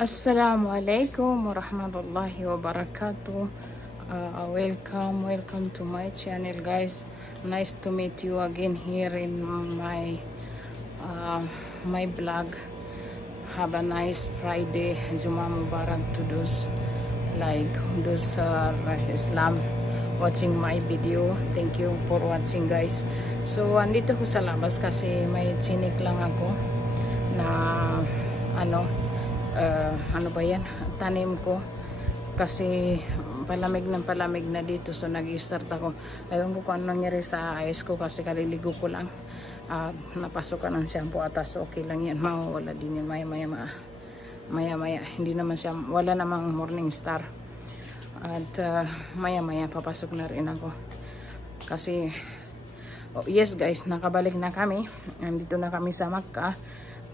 Assalamualaikum warahmatullahi wabarakatuh. Welcome to my channel, guys. Nice to meet you again here in my vlog. Have a nice Friday. Jummah Mubarak to those Islam watching my video. Thank you for watching, guys. So andito ko sa labas kasi may chinik lang ako na ano ba yan, tanim ko kasi palamig na dito, so nag-start ako. Ayun ko kung ano nangyari sa eyes ko kasi kaliligo ko lang, napasukan ng shampoo atas. Okay lang yan, mawawala din yan maya hindi naman siya, wala namang morning star. At maya papasok na rin ako kasi yes guys, nakabalik na kami. Nandito na kami sa Makkah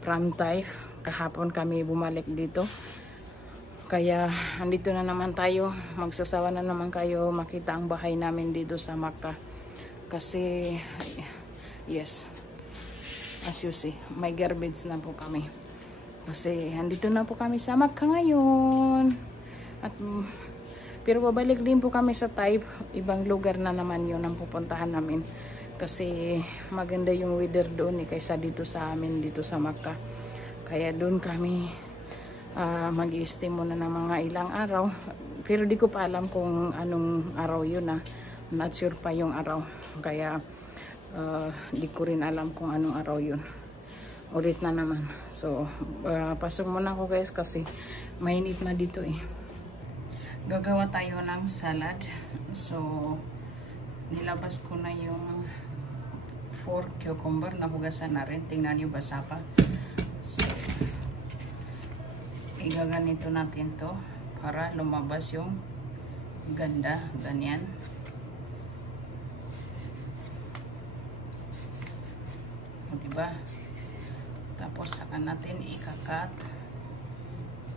from Taif. Kahapon kami bumalik dito. Kaya andito na naman tayo. Magsasawa na naman kayo makita ang bahay namin dito sa Makkah. Kasi yes, as you see, may garbage na po kami. Kasi andito na po kami sa Makkah ngayon. Pero babalik din po kami sa Taif. Ibang lugar na naman yun ang pupuntahan namin. Kasi maganda yung weather doon kaysa dito sa amin, dito sa Makkah. Kaya doon kami mag-i-stay muna ng mga ilang araw. Pero di ko pa alam kung anong araw yun. Not sure pa yung araw. Kaya di ko rin alam kung anong araw yun. Ulit na naman. So pasok muna ako guys kasi mainit na dito Gagawa tayo ng salad. So nilabas ko na yung 4 cucumber. Nahugasan na rin. Tingnan nyo basa pa. Igaganito natin to para lumabas yung ganda, ganyan. O diba? Tapos saka natin ikakat.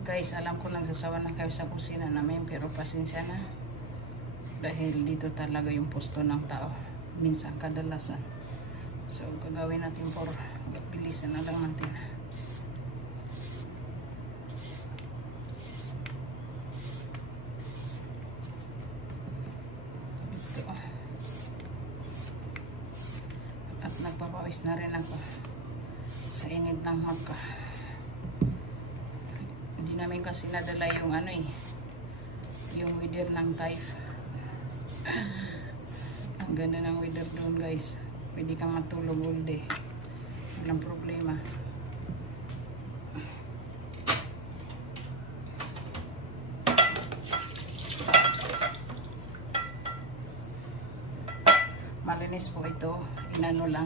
Guys, alam ko nagsasawa na kayo sa kusina namin, pero pasensya na dahil dito talaga yung pusto ng tao, minsan kadalasan. So gagawin natin for bilisan na lang natin. Nagpapawis na rin ako sa init ng Makkah. Hindi namin kasi nadala yung yung weather ng Taif. Ang ganda ng weather doon guys. Pwede kang matulog all day, walang problema. Malinis po ito, inano lang,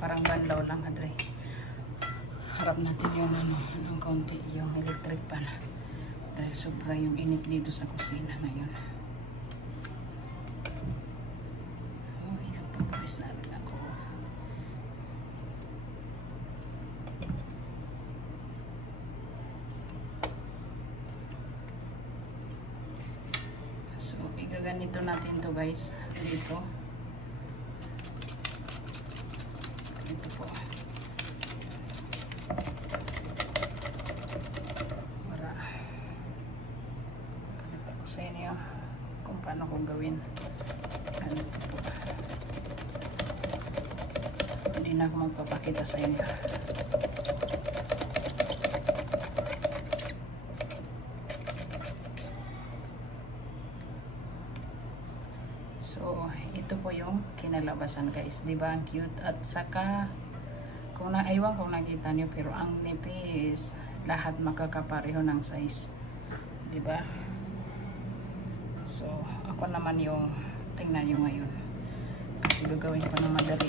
parang banlaw lang hadre. Harap natin yung ng konti yung electric pan dahil sobra yung init dito sa kusina ngayon. Uy, nagpapawis na rin ako. So igaganito natin to guys dito. Ito po. Para pakita ko sa inyo kung paano kong gawin. Ano po. Hindi na ako magpapakita sa inyo. So, ito po yung kinalabasan guys. Diba ang cute? At saka, kung naiwan kung nakita nyo, pero ang nipis, lahat makakapareho ng size. Diba? So, ako naman yung tingnan nyo ngayon. Kasi gagawin ko ng madali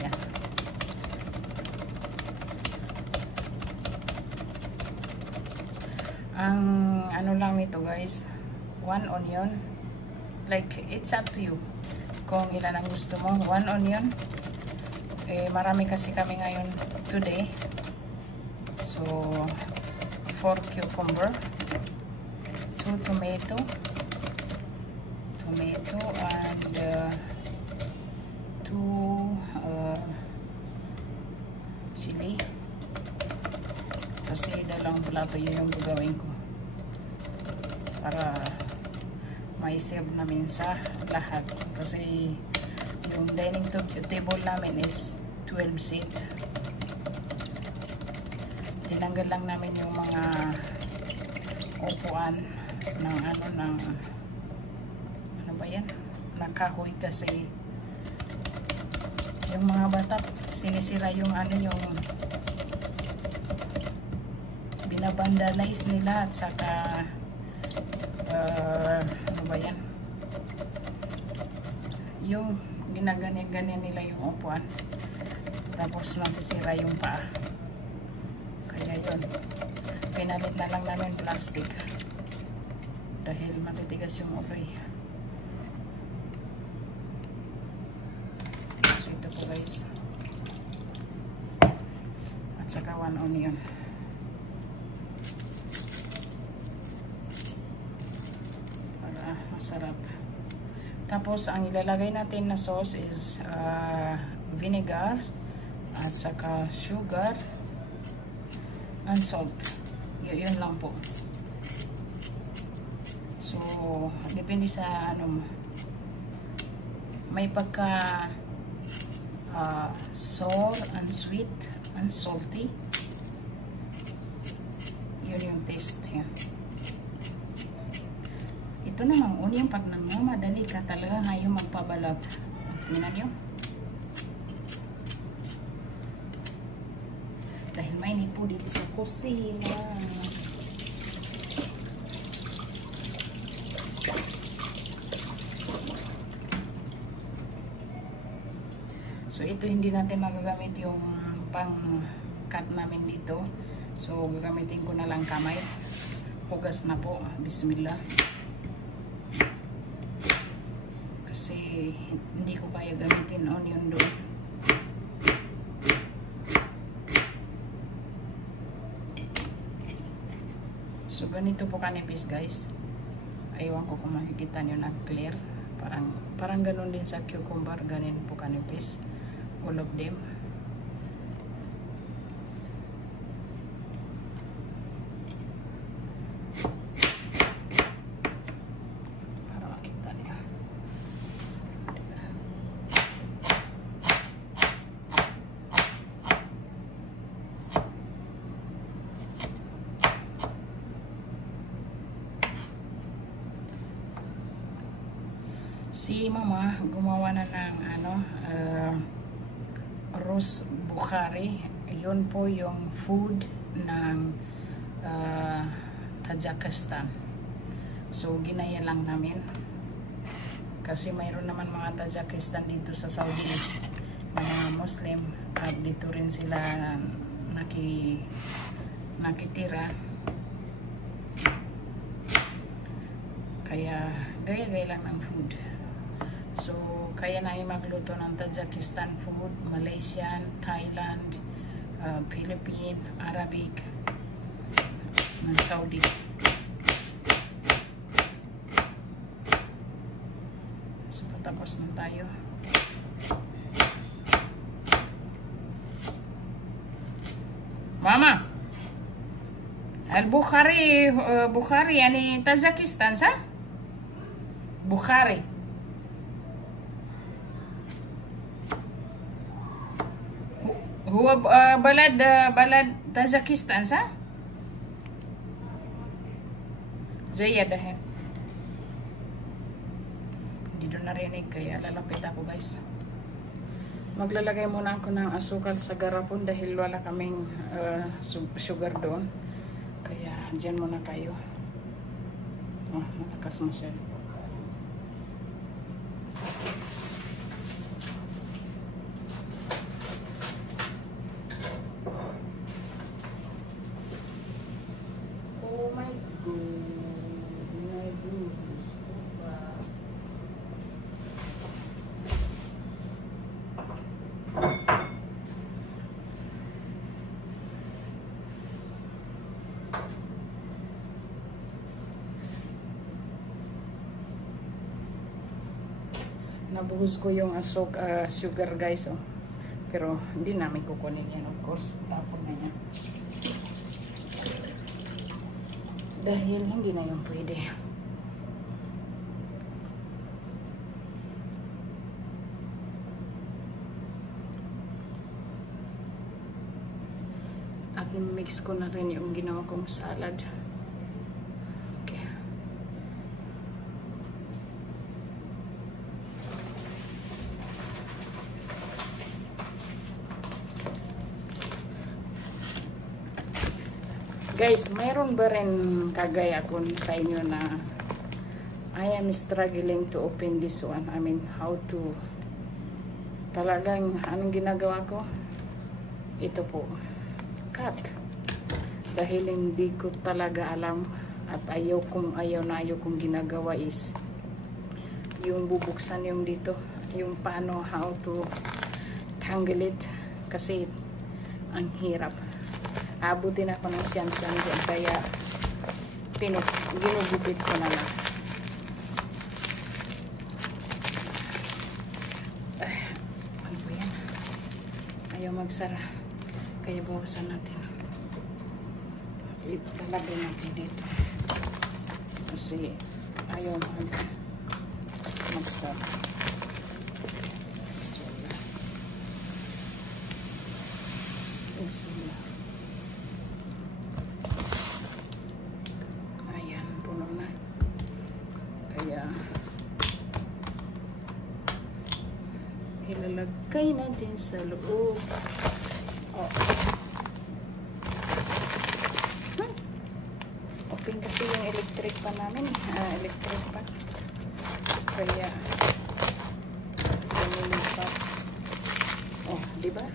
Ang ano lang nito guys, 1 onion. Like, it's up to you. Kung ilan ang gusto mo, 1 onion. Marami kasi kami ngayon today. So 4 cucumber, 2 tomato and 2 chili. Kasi dalawang plato yun yung gagawin ko. para ma-serve namin sa lahat. Kasi yung dining table namin is 12 seat. Tinanggal lang namin yung mga upuan ng ano ba yan? Nakahoy kasi yung mga bata sinisira yung yung binabandalize nila at saka ano ba yan? Yung ginaganyan-ganyan nila yung upuan. Tapos nasisira yung paa. Kaya yun. Pinalit na lang namin plastic. Dahil matitigas yung upoy. So ito po guys. At saka 1 onion. Masarap. Tapos ang ilalagay natin na sauce is vinegar at saka sugar and salt. Yun lang po. So depende sa ano mo. May pagka sour and sweet and salty. Yun yung taste niya. Ito namang onion, pag nagmamadali ka talaga ngayon magpabalat. Tingnan nyo. Dahil mainit po dito sa kusina. So ito hindi natin magagamit yung pang-cut namin dito. So gagamitin ko na lang kamay. Hugas na po. Bismillah. Kasi hindi ko kaya gamitin onion doon. So ganito po kanipis guys. Aywan ko kung makikita nyo na clear. Parang ganun din sa cucumber. Ganin po kanipis. All of them. Si mama gumawa na ng rose Bukhari. Yun po yung food ng Tajikistan. So ginaya lang namin kasi mayroon naman mga Tajikistan dito sa Saudi, mga Muslim, at dito rin sila nakitira. Kaya gaya-gaya lang ng food. So, kaya na magluto ng Tajikistan food, Malaysian, Thailand, Philippine, Arabic, ng Saudi. So, patapos na tayo. Mama! Al-Bukhari, Bukhari, yani Tajikistan, sa? Bukhari. هو بلد تاجيكستان صح؟ زيادة هنا. Hindi doon narinig kaya lalapit ako guys. Maglalagay muna ako ng asukal sa garapon dahil wala kaming sugar doon. Kaya dyan muna kayo. Oh, malakas masyado. Nabuhos ko yung sugar guys, oh. Pero hindi namin kukunin yan, of course. Tapon na yan. Dahil hindi na yung pwede. i-mix ko na rin yung ginawa kong salad. Okay. Guys, mayroon ba rin kagaya ko sa inyo na I am struggling to open this one. I mean, how to talagang anong ginagawa ko? Ito po, cut. Dahil hindi ko talaga alam at ayaw kong ginagawa is yung bubuksan yung dito, yung paano, how to tangle it, kasi ang hirap. Abutin ako ng siyam-siyam dyan, kaya ginugupit ko na lang. Ano po yan? Ayaw magsara. Kaya bawasan natin. Italagay natin dito. Kasi ayaw magsara. Bismillah. Bismillah. Ayan, puno na. Kaya ilalagay natin sa loob. Oh. Open kasi yung electric pa namin. Electric pa. Kaya lumilipat. Oh, di ba?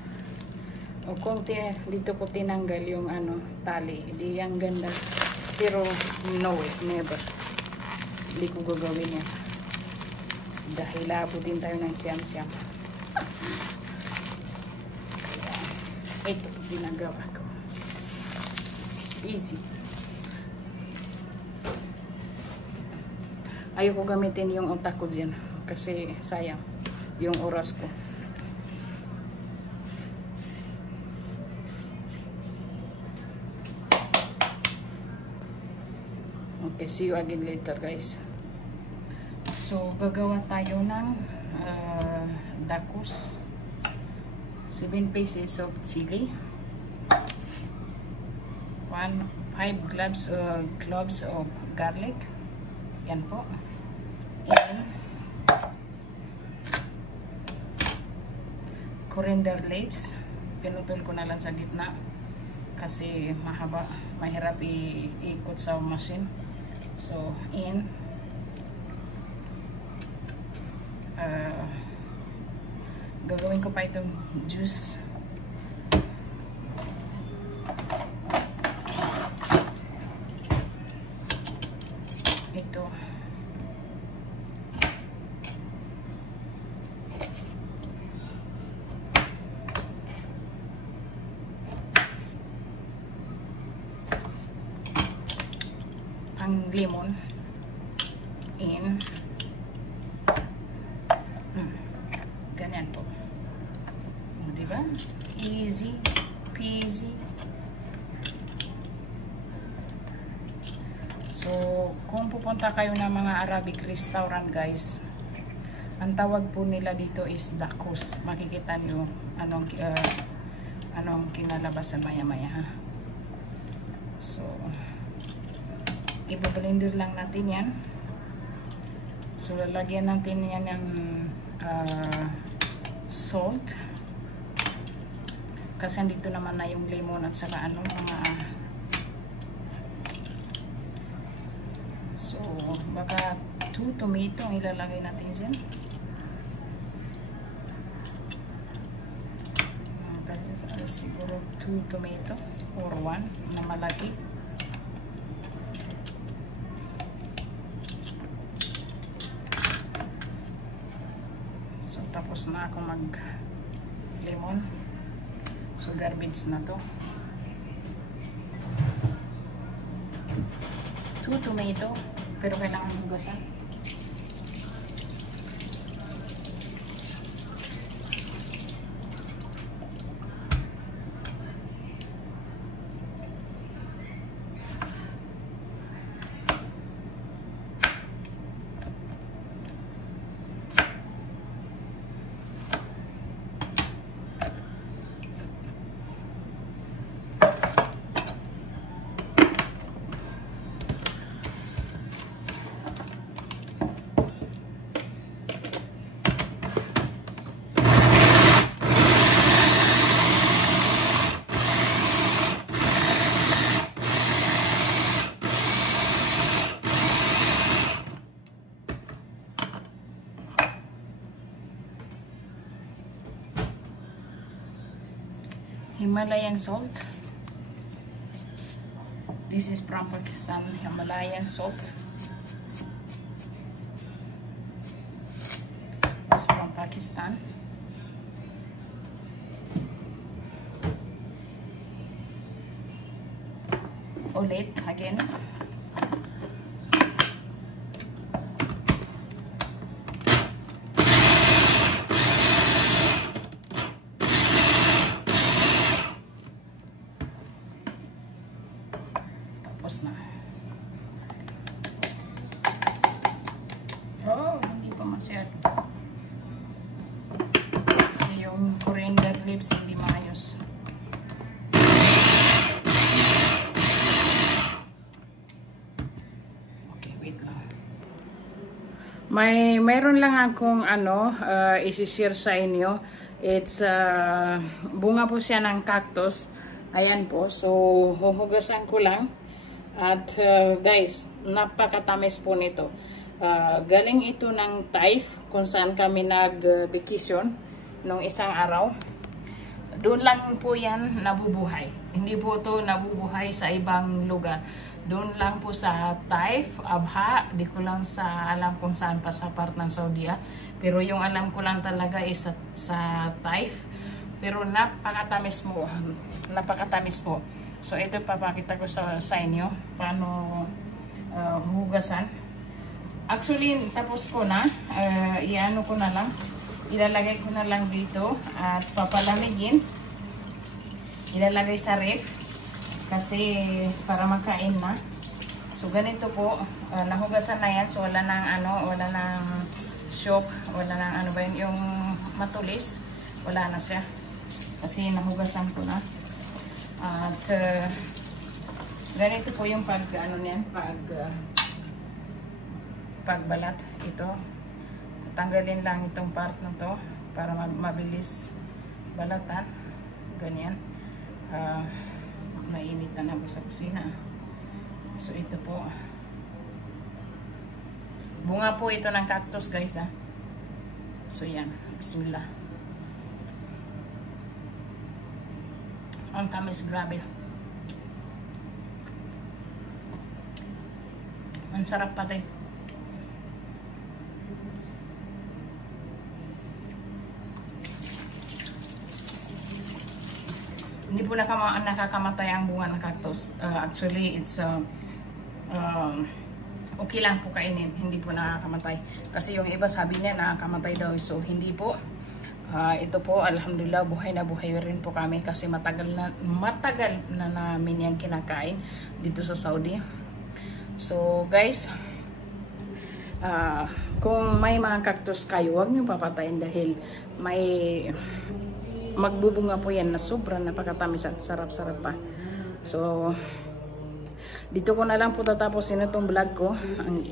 O kung dito ko tinanggal yung tali, di yung ganda. Pero no way, never. Hindi ko gagawin yan. Dahil labo din tayo ng siyam-siyam. Ito ginagawa ko. Easy. Ayoko gamitin yung utak ko dyan kasi sayang yung oras ko. Okay, see you again later, guys. So, gagawa tayo ng dakos. 7 pieces of chili. 5 cloves of garlic. Yan po. And coriander leaves. Pinutol ko na lang sa gitna kasi mahaba, mahirap iikot sa machine. So, gagawin ko pa itong juice. Ito. Ang lemon. Ganyan po. O, diba? Easy peasy. So, kung pupunta kayo ng mga Arabic restaurant, guys, ang tawag po nila dito is dakos. Makikita nyo anong kinalabasan maya-maya, ha? So, i-blender lang natin yan. So, lalagyan natin yan ng salt. Kasi andito naman na yung lemon at saka mga so, baka 2 tomato ang ilalagay natin dyan. Kasi siguro 2 tomato or 1 na malaki. So, tapos na ako mag lemon. So, garbage na to. 2 tomato, pero kailangan hugasan. Himalayan salt. This is from Pakistan, Himalayan salt. It's from Pakistan. Ulit again. Tapos na. Oh, hindi pa masyado. Kasi yung coriander leaves hindi maayos. Mayroon lang akong isi-share sa inyo. It's bunga po siya ng cactus. Ayan po. So huhugasan ko lang. At guys, napakatamis po nito. Galing ito ng Taif kung saan kami nag-vacation nung isang araw. Doon lang po yan nabubuhay. Hindi po ito nabubuhay sa ibang lugar. Doon lang po sa Taif, Abha, di ko lang alam kung saan pa sa part ng Saudi. Pero yung alam ko lang talaga is sa Taif. Pero napakatamis mo. Napakatamis po. So ito papakita ko sa inyo paano hugasan. Actually, tapos ko na. Iano ko na lang. Ilalagay ko na lang dito at papalamigin. Ilalagay sa ref. Kasi para makain na. So ganito po, nahugasan na yan. So wala nang shock, wala nang yung matulis. Wala na siya. Kasi nahugasan ko na. At ganito po yung pagbalat. Ito. Tanggalin lang itong part na to para mabilis balatan. Ganyan. Mainit na ako sa kusina. So ito po. Bunga po ito ng cactus guys ha. So yan. Bismillah. Ang tamis, grabe. Ang sarap pati. Hindi po nakakamatay ang bunga ng cactus. Actually, it's okay lang po kainin. Hindi po nakakamatay. Kasi yung iba sabi niya nakakamatay daw. So, hindi po. Ito po, alhamdulillah, buhay na buhay rin po kami. Kasi matagal na namin yan kinakain dito sa Saudi. So, guys, kung may mga cactus kayo, huwag niyo papatayin dahil may magbubunga po yan na sobrang napakatamis at sarap-sarap pa. So, dito ko na lang po tatapusin itong vlog ko. Ang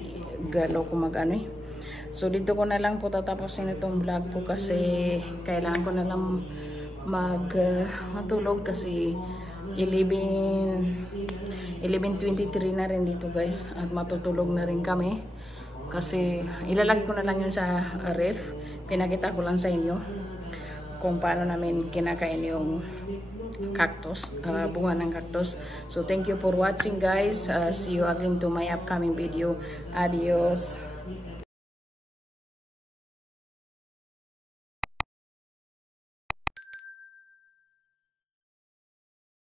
galaw ko So, dito ko na lang po tatapusin itong vlog ko kasi kailangan ko na lang matulog kasi 11:23 na rin dito guys. At matutulog na rin kami. Kasi ilalagay ko na lang yun sa ref. Pinakita ko lang sa inyo kung paano namin kinakain yung cactus, bunga ng cactus. So thank you for watching guys. See you again to my upcoming video. Adios.